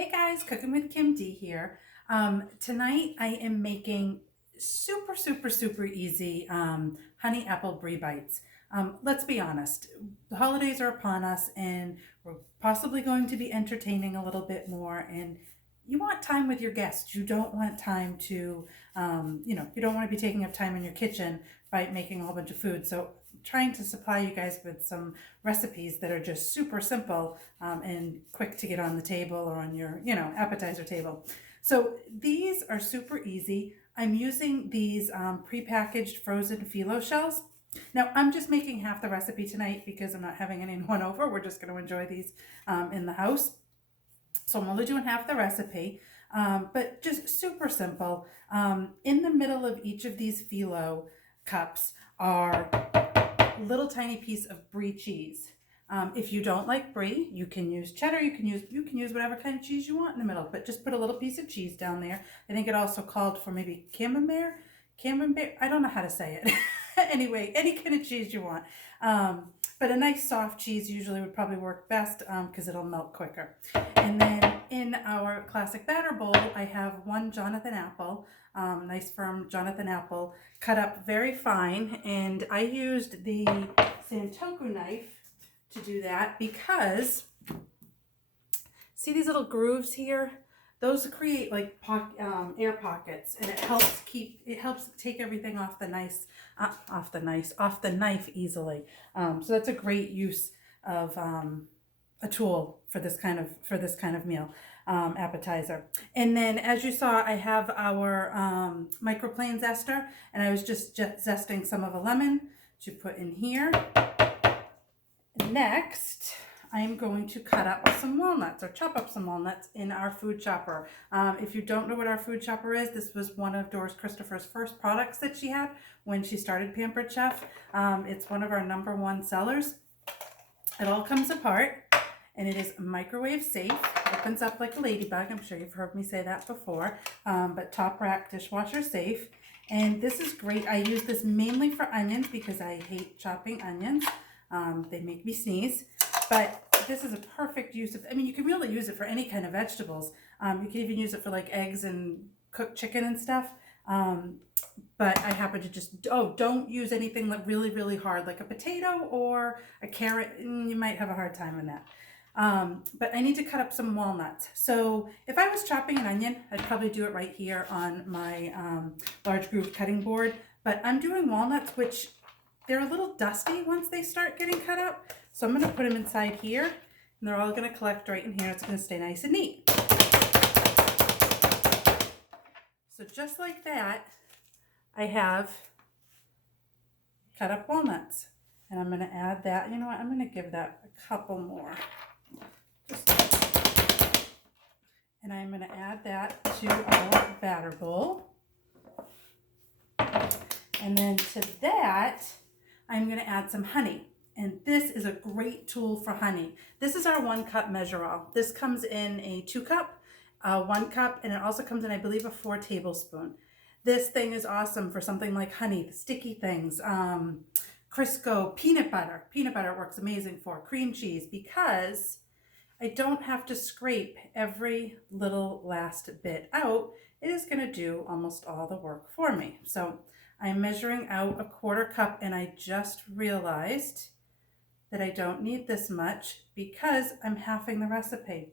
Hey guys, Cooking with Kim D here. Tonight I am making super easy honey apple brie bites. Let's be honest, the holidays are upon us and we're possibly going to be entertaining a little bit more, and you want time with your guests. You don't want time to, you don't want to be taking up time in your kitchen by making a whole bunch of food. So trying to supply you guys with some recipes that are just super simple and quick to get on the table or on your, appetizer table. So these are super easy. I'm using these prepackaged frozen phyllo shells. Now I'm just making half the recipe tonight because I'm not having anyone over. We're just going to enjoy these in the house. So I'm only doing half the recipe, but just super simple. In the middle of each of these phyllo cups are a little tiny piece of brie cheese. If you don't like brie, you can use cheddar. You can use whatever kind of cheese you want in the middle, but just put a little piece of cheese down there. I think it also called for maybe camembert. I don't know how to say it. Anyway, any kind of cheese you want. But a nice soft cheese usually would probably work best because it'll melt quicker. And then in our classic batter bowl, I have one Jonathan apple, nice firm Jonathan apple, cut up very fine. And I used the Santoku knife to do that because, see these little grooves here? Those create like air pockets, and it helps take everything off the knife easily. So that's a great use of a tool for this kind of meal, appetizer. And then, as you saw, I have our microplane zester, and I was just zesting some of a lemon to put in here. Next, I'm going to cut up some walnuts, or chop up some walnuts in our food chopper. If you don't know what our food chopper is, this was one of Doris Christopher's first products that she had when she started Pampered Chef. It's one of our #1 sellers. It all comes apart, and it is microwave safe. Opens up like a ladybug. I'm sure you've heard me say that before, but top rack dishwasher safe. And this is great. I use this mainly for onions because I hate chopping onions. They make me sneeze. But this is a perfect use of, you can really use it for any kind of vegetables. You can even use it for like eggs and cooked chicken and stuff. But I happen to just, don't use anything like really hard, like a potato or a carrot. You might have a hard time with that. But I need to cut up some walnuts. So if I was chopping an onion, I'd probably do it right here on my large groove cutting board. But I'm doing walnuts, which they're a little dusty once they start getting cut up. So I'm going to put them inside here, and they're all going to collect right in here. It's going to stay nice and neat. So just like that, I have cut up walnuts. And I'm going to add that. You know what? I'm going to give that a couple more. And I'm going to add that to our batter bowl. And then to that, I'm going to add some honey. And this is a great tool for honey. This is our 1 cup measure all. This comes in a 2 cup, 1 cup, and it also comes in, I believe, a 4 tablespoon. This thing is awesome for something like honey, the sticky things, Crisco, peanut butter. Peanut butter works amazing for cream cheese because I don't have to scrape every little last bit out. It is going to do almost all the work for me. So I'm measuring out a 1/4 cup, and I just realized that I don't need this much because I'm halving the recipe.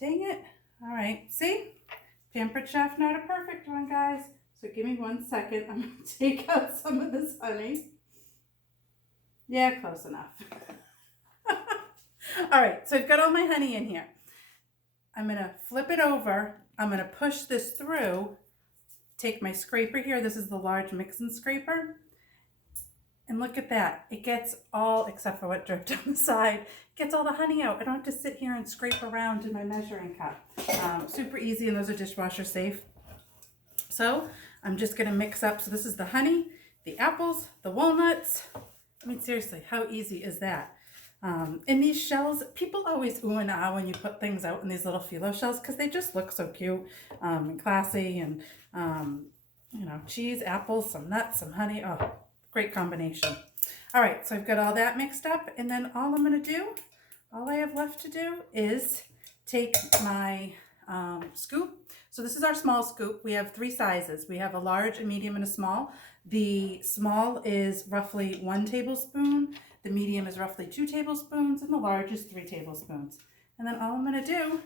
Dang it. All right, see? Pampered Chef, not a perfect one, guys. So give me 1 second. I'm going to take out some of this honey. Yeah, close enough. All right, so I've got all my honey in here. I'm going to flip it over. I'm going to push this through. Take my scraper here. This is the large mixing scraper. And look at that. It gets all, except for what dripped on the side, it gets all the honey out. I don't have to sit here and scrape around in my measuring cup. Super easy, and those are dishwasher safe. So I'm just going to mix up. So this is the honey, the apples, the walnuts. Seriously, how easy is that? In these shells, people always ooh and ah when you put things out in these little phyllo shells because they just look so cute and classy, and cheese, apples, some nuts, some honey. Oh, great combination. All right, so I've got all that mixed up, and then all I have left to do is take my scoop. So this is our small scoop. We have 3 sizes. We have a large, a medium, and a small. The small is roughly 1 tablespoon. The medium is roughly 2 tablespoons, and the large is 3 tablespoons. And then all I'm going to do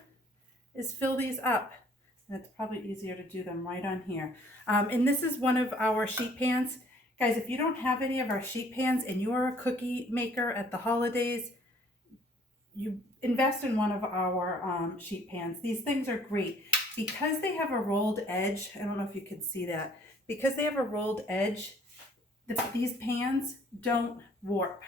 is fill these up. And it's probably easier to do them right on here. And this is one of our sheet pans. Guys, if you don't have any of our sheet pans and you are a cookie maker at the holidays, you invest in one of our sheet pans. These things are great because they have a rolled edge. I don't know if you can see that. Because they have a rolled edge, these pans don't warp.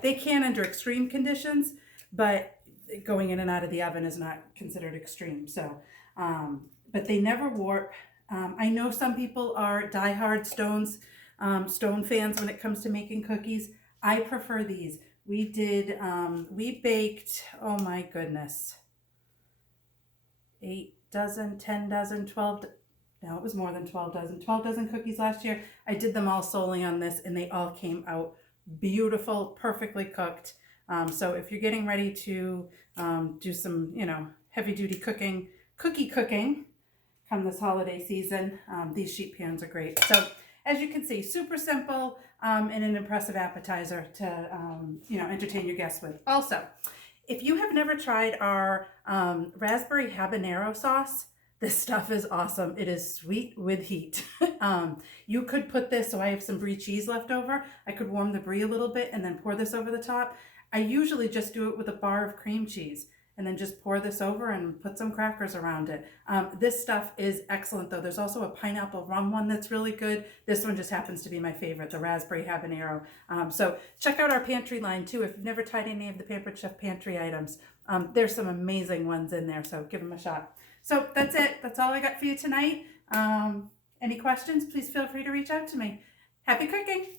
They can under extreme conditions, but going in and out of the oven is not considered extreme. So, but they never warp. I know some people are diehard stone fans when it comes to making cookies. I prefer these. We baked, oh my goodness, 8 dozen, 10 dozen, 12, no, it was more than 12 dozen cookies last year. I did them all solely on this and they all came out beautiful, perfectly cooked. So if you're getting ready to do some, heavy duty cookie cooking come this holiday season, these sheet pans are great. So as you can see, super simple and an impressive appetizer to, entertain your guests with. Also, if you have never tried our raspberry habanero sauce, this stuff is awesome. It is sweet with heat. You could put this, so I have some Brie cheese left over. I could warm the Brie a little bit and then pour this over the top. I usually just do it with a bar of cream cheese and then just pour this over and put some crackers around it. This stuff is excellent though. There's also a pineapple rum one that's really good. This one just happens to be my favorite, the raspberry habanero. So check out our pantry line too. If you've never tried any of the Pampered Chef pantry items, there's some amazing ones in there, so give them a shot. So that's it. That's all I got for you tonight. Any questions, please feel free to reach out to me. Happy cooking!